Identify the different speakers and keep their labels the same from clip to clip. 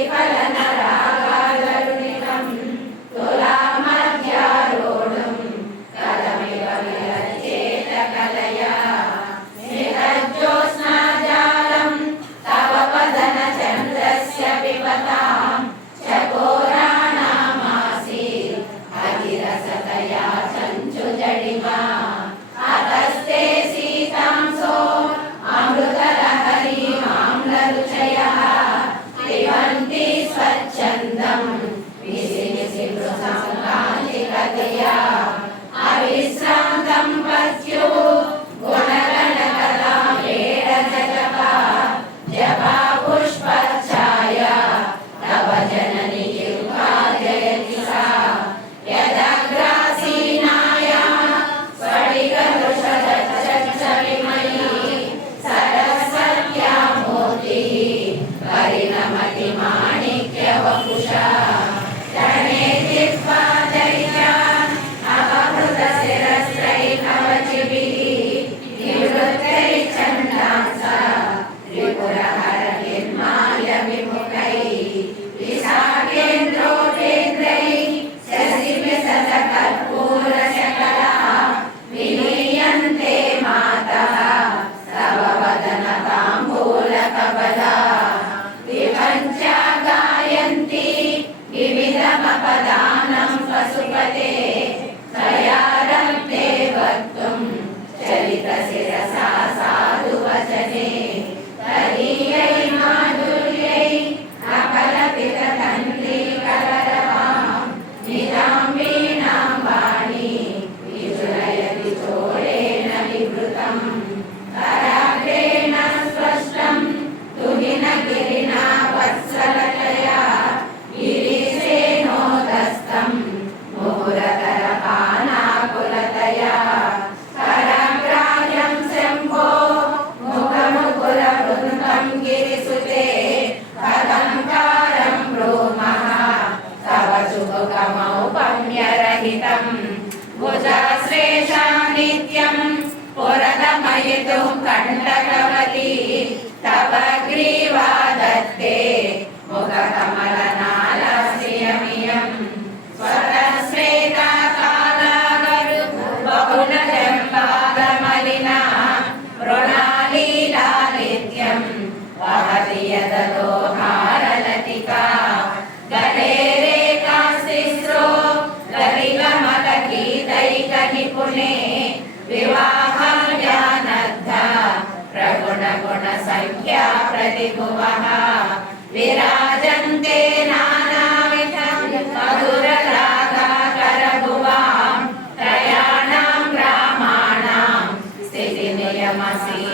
Speaker 1: ಪ್ರತಿಫಲನ भुवः विराजन्ते नानाविध मधुररागाकरभुवां त्रयाणां ग्रामाणां स्थितिनियमसि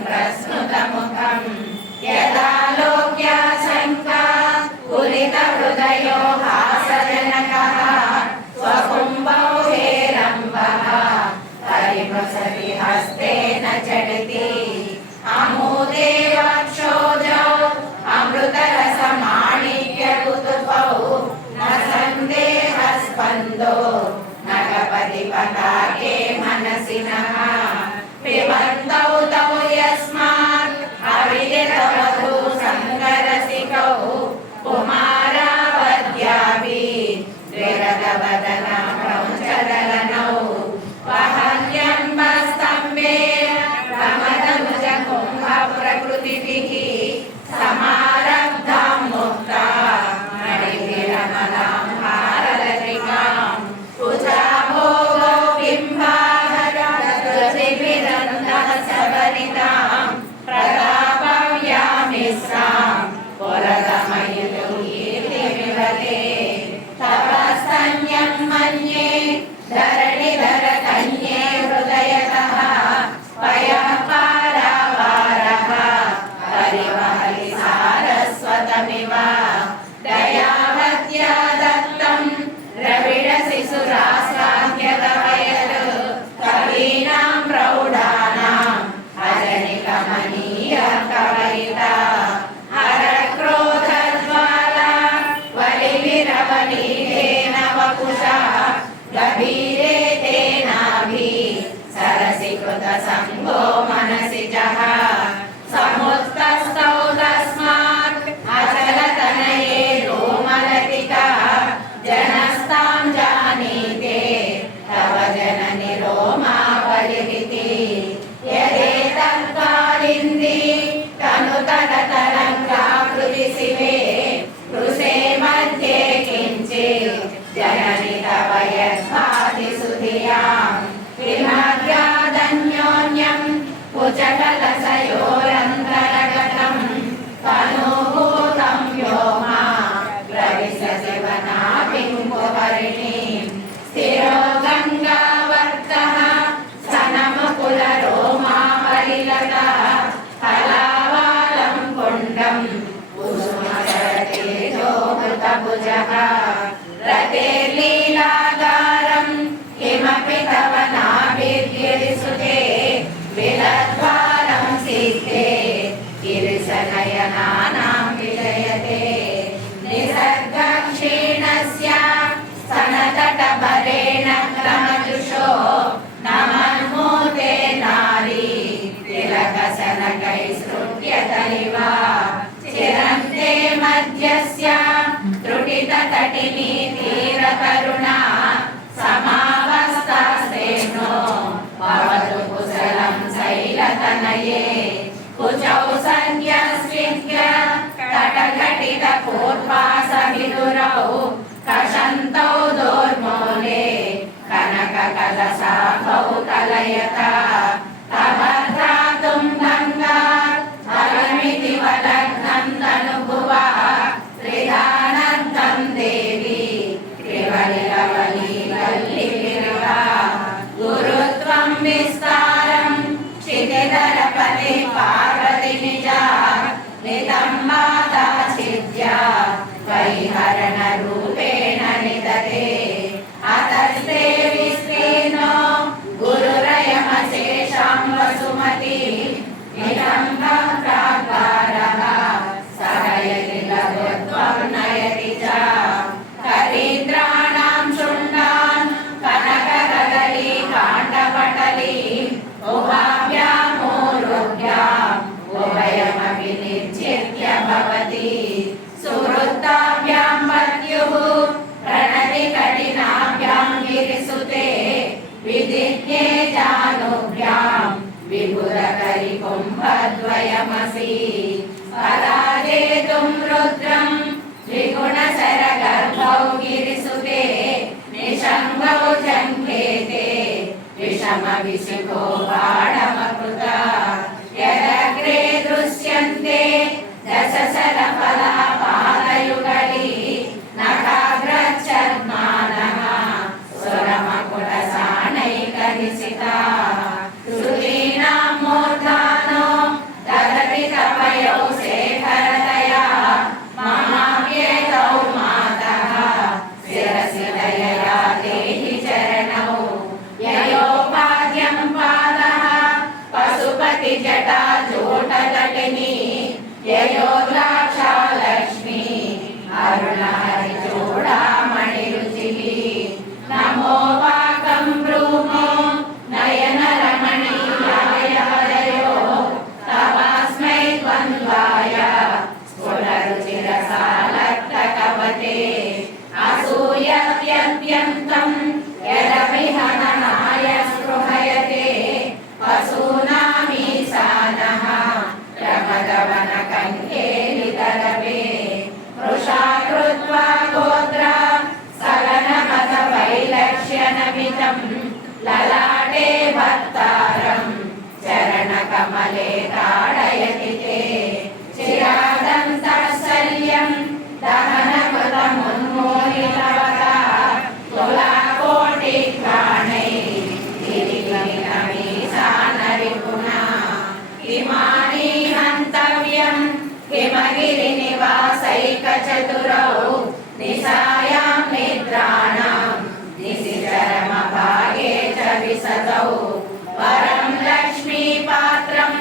Speaker 1: प्रस्फुतमुखं यदालोक्याशङ्का पुरितहृदयो हासजनकः स्वकुम्भौ हेरम्बः परिवसति हस्तेन जड Aniel. कुसुम किमपि तव मध्यस्य त्रुटिततटिनी तीरकरुणा समावस्तासेनो भवतु कुशलं शैलतनये कुचौ सन्न्यस्विद्य तटघटितपूर्वासविदुरौ कषन्तौ दोर्मूले कनककलशाभौ कलयता तव ఏతే విషమ విశిఖో బాణమృత యదగ్రే దృశ్యంతే దశ ఫలా निवासैकचतुरौ निशायां निद्राणां निशिचरमभागे च विसतौ परं लक्ष्मीपात्रं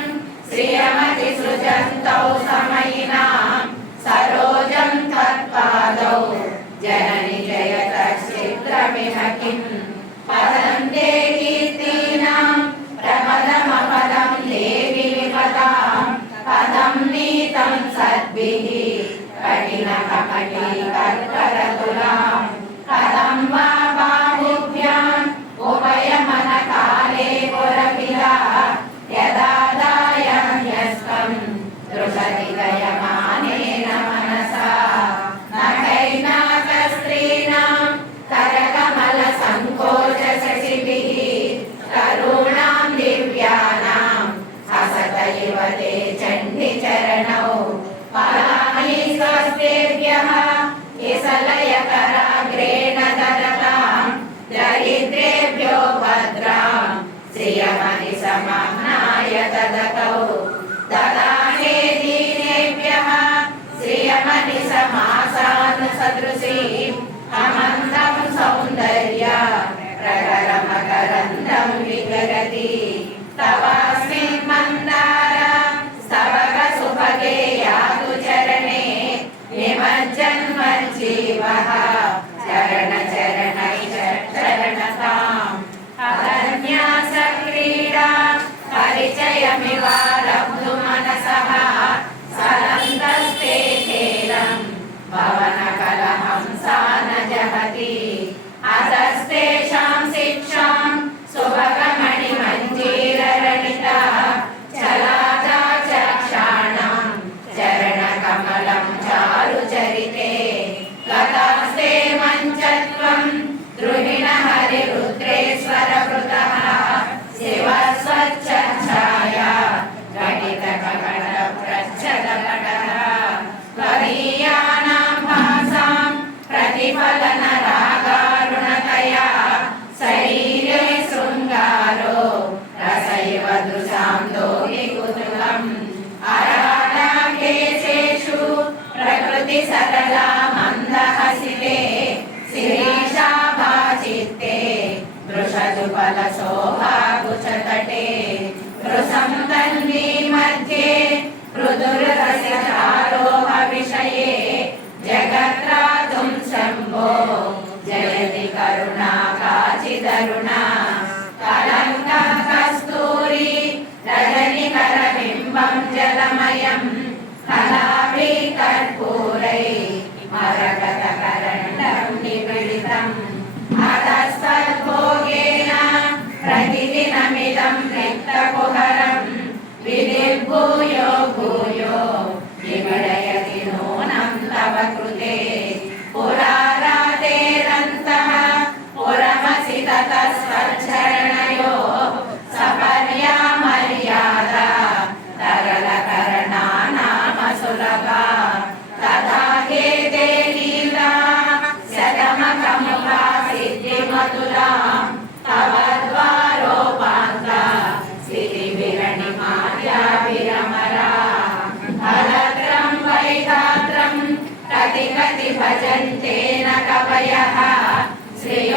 Speaker 1: श्रियमति सृजन्तौ समयिना Bindi, Padina Kapani, Kartara कुशलयकराग्रेण ददतां दरिद्रेभ्यो भद्रां श्रियमणि समाह्नाय ददतौ ददाने दीनेभ्यः श्रियमणि समासान् सदृशीं अमन्तं Soundarya प्रकरमकरन्दं विगरति तवास्मिन् मन्दा सर्वम् प्रतिदिनमिदं अधस्तद्भोगेन प्रतिदिनमिदं रिक्तकुहरं विनिर्भूयो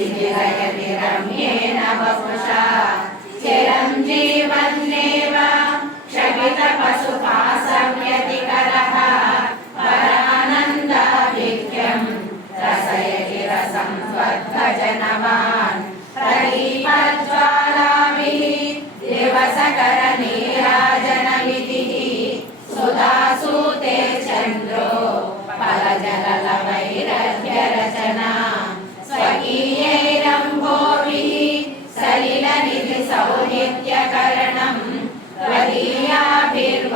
Speaker 1: सिजिहयति रम्येण वपुषा चिरञ्जीवन्नेव क्षपितपशुपासव्यतिकरः परानन्दाभिक्यं रसयति रसं त्वद्भजनवान् प्रदीपज्वालाभिः दिवसकरनीराजनविधिः सुधासूते चन्द्रो